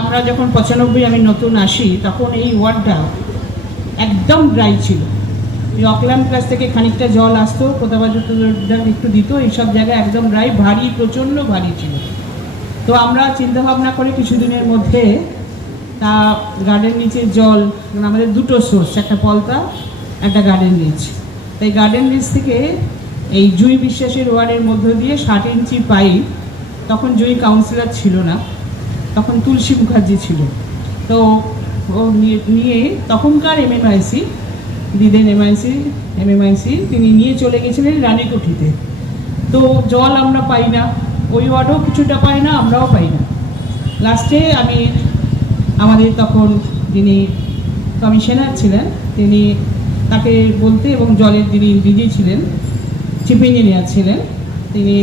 আমরা যখন 95 আমি নতুন আসি তখন এই ওয়ার্ডটা একদম ড্রাই ছিল। অকল্যান্ড ক্লাস থেকে খানিকটা জল আসতো, কোথাবাজু একটু দিত, এইসব জায়গায় একদম ড্রাই, ভারী, প্রচণ্ড ভারী ছিল। তো আমরা চিন্তা ভাবনা করে কিছুদিনের মধ্যে তা গার্ডেন নিচে জল, আমাদের দুটো সোর্স, একটা পলতা, একটা গার্ডেন নিচ। তাই গার্ডেন নিচ থেকে এই জুই বিশ্বাসের ওয়ার্ডের মধ্য দিয়ে 60 ইঞ্চি পাইপ, তখন জুই কাউন্সিলর ছিল না, তখন তুলসী মুখার্জি ছিল। তো ও নিয়ে তখনকার এমএমআইসি দিদেন এমএমআইসি তিনি নিয়ে চলে গেছিলেন রানীকুঠিতে। তো জল আমরা পাই না, ওই ওয়ার্ডও কিছুটা পাই না, আমরাও পাই না। লাস্টে আমি আমাদের তখন যিনি কমিশনার ছিলেন তিনি তাকে বলতে, এবং জলের যিনি ডিজি ছিলেন, চিফ ইঞ্জিনিয়ার ছিলেন তিনি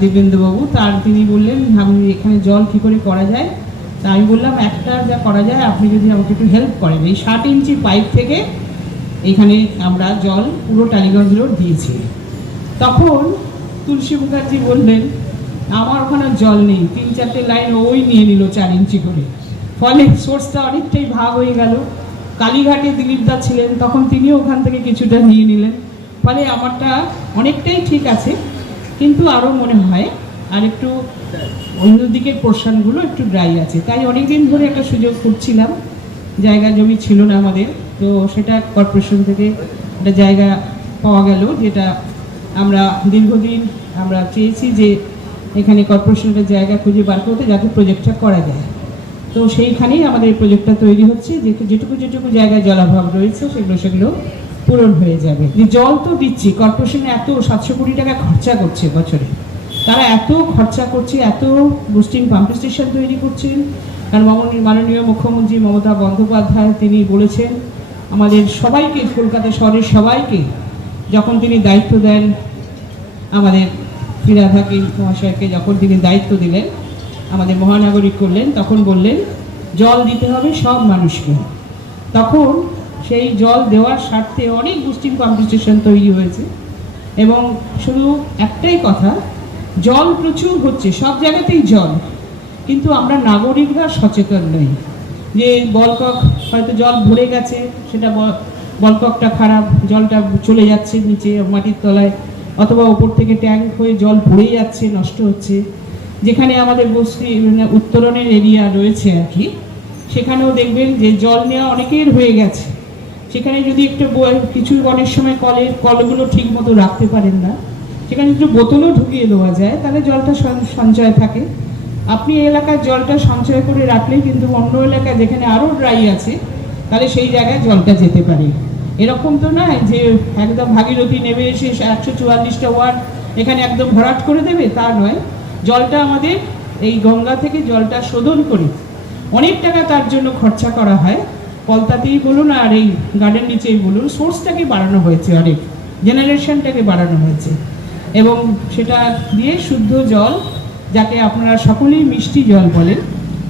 দিব্যেন্দুবাবু, তিনি বললেন আমি এখানে জল কী করে করা যায়। তা আমি বললাম একটা যা করা যায়, আপনি যদি আমাকে একটু হেল্প করেন, এই 60 ইঞ্চি পাইপ থেকে এখানে আমরা জল পুরো টালিগঞ্জ রোড দিয়েছি। তখন তুলসী মুখার্জি বললেন আমার ওখানে জল নেই, 3-4টে লাইন ওই নিয়ে নিল 4 ইঞ্চি করে, ফলে সোর্সটা অনেকটাই ভাগ হয়ে গেল। কালীঘাটে দিলীপদা ছিলেন, তখন তিনিও ওখান থেকে কিছুটা নিয়ে নিলেন, ফলে আমারটা অনেকটাই ঠিক আছে, কিন্তু আরও মনে হয় আর একটু অন্যদিকের পোর্শনগুলো একটু ড্রাই আছে। তাই অনেকদিন ধরে একটা সুযোগ করছিলাম, জায়গা জমি ছিল না আমাদের, তো সেটা কর্পোরেশন থেকে একটা জায়গা পাওয়া গেল, যেটা আমরা দীর্ঘদিন আমরা চেয়েছি যে এখানে কর্পোরেশনের জায়গা খুঁজে বার করতে, যাতে প্রজেক্টটা করা যায়। তো সেইখানেই আমাদের প্রজেক্টটা তৈরি হচ্ছে, যেটুকু জায়গায় জলাভাব রয়েছে সেগুলো পূরণ হয়ে যাবে। জল তো দিচ্ছি, কর্পোরেশনে এত 700 কোটি টাকা খরচা করছে বছরে, তারা এত খরচা করছে, এত বুস্টিং পাম্প স্টেশন তৈরি করছেন। কারণ মাননীয় মুখ্যমন্ত্রী মমতা বন্দ্যোপাধ্যায় তিনি বলেছেন আমাদের সবাইকে, কলকাতা শহরের সবাইকে, যখন তিনি দায়িত্ব দেন আমাদের ফিরহাদ হাকিম মহাশয়কে, যখন তিনি দায়িত্ব দিলেন আমাদের মহানাগরিক করলেন, তখন বললেন জল দিতে হবে সব মানুষকে। তখন সেই জল দেওয়ার স্বার্থে অনেক বুস্টিং পাম্প স্টেশন তৈরি হয়েছে, এবং শুধু একটাই কথা, জল প্রচুর হচ্ছে, সব জায়গাতেই জল, কিন্তু আমরা নাগরিকরা সচেতন নই। যে বলকক হয়তো জল ভরে গেছে, সেটা বলককটা খারাপ, জলটা চলে যাচ্ছে নিচে মাটির তলায়, অথবা ওপর থেকে ট্যাঙ্ক হয়ে জল ভরে যাচ্ছে, নষ্ট হচ্ছে। যেখানে আমাদের বস্তি উত্তরণের এরিয়া রয়েছে আর কি, সেখানেও দেখবেন যে জল নেওয়া অনেকের হয়ে গেছে। সেখানে যদি একটু কিছু অনেক সময় কলগুলো ঠিক মতো রাখতে পারেন না, সেখানে একটু বোতলও ঢুকিয়ে দেওয়া যায়, তাহলে জলটা সঞ্চয় থাকে। আপনি এলাকার জলটা সঞ্চয় করে রাখলেই কিন্তু অন্য এলাকায় যেখানে আরও ড্রাই আছে, তাহলে সেই জায়গায় জলটা যেতে পারে। এরকম তো নয় যে একদম ভাগীরথী নেমে এসে 144টা ওয়ার্ড এখানে একদম ভরাট করে দেবে, তা নয়। জলটা আমাদের এই গঙ্গা থেকে জলটা শোধন করে অনেক টাকা তার জন্য খরচা করা হয়, পলতাতেই বলুন আর এই গার্ডেন নিচেই বলুন, সোর্সটাকে বাড়ানো হয়েছে, অনেক জেনারেশনটাকে বাড়ানো হয়েছে, এবং সেটা দিয়ে শুদ্ধ জল, যাকে আপনারা সকলেই মিষ্টি জল বলেন,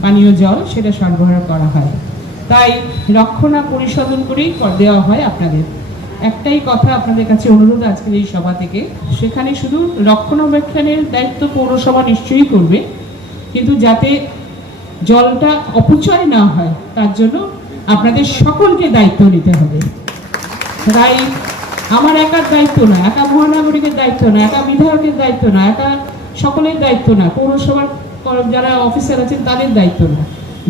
পানীয় জল, সেটা সরবরাহ করা হয়। তাই রক্ষণা পরিশোধন করেই দেওয়া হয় আপনাদের। একটাই কথা আপনাদের কাছে অনুরোধ আজকের এই সভা থেকে, সেখানে শুধু রক্ষণাবেক্ষণের দায়িত্ব পৌরসভা নিশ্চয়ই করবে, কিন্তু যাতে জলটা অপচয় না হয় তার জন্য আপনাদের সকলকে দায়িত্ব নিতে হবে। তাই আমার একার দায়িত্ব না, একা মহানাগরিকের দায়িত্ব না, একা বিধায়কের দায়িত্ব না, একা সকলের দায়িত্ব না, পৌরসভার যারা অফিসার আছেন তাদের দায়িত্ব না,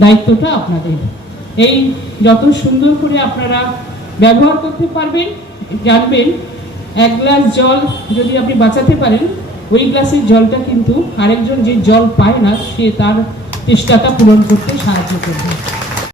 দায়িত্বটা আপনাদের। এই যত সুন্দর করে আপনারা ব্যবহার করতে পারবেন, জানবেন 1 গ্লাস জল যদি আপনি বাঁচাতে পারেন, ওই গ্লাসের জলটা কিন্তু আরেকজন যে জল পায় না, সে তার তেষ্টাটা পূরণ করতে সাহায্য করবে।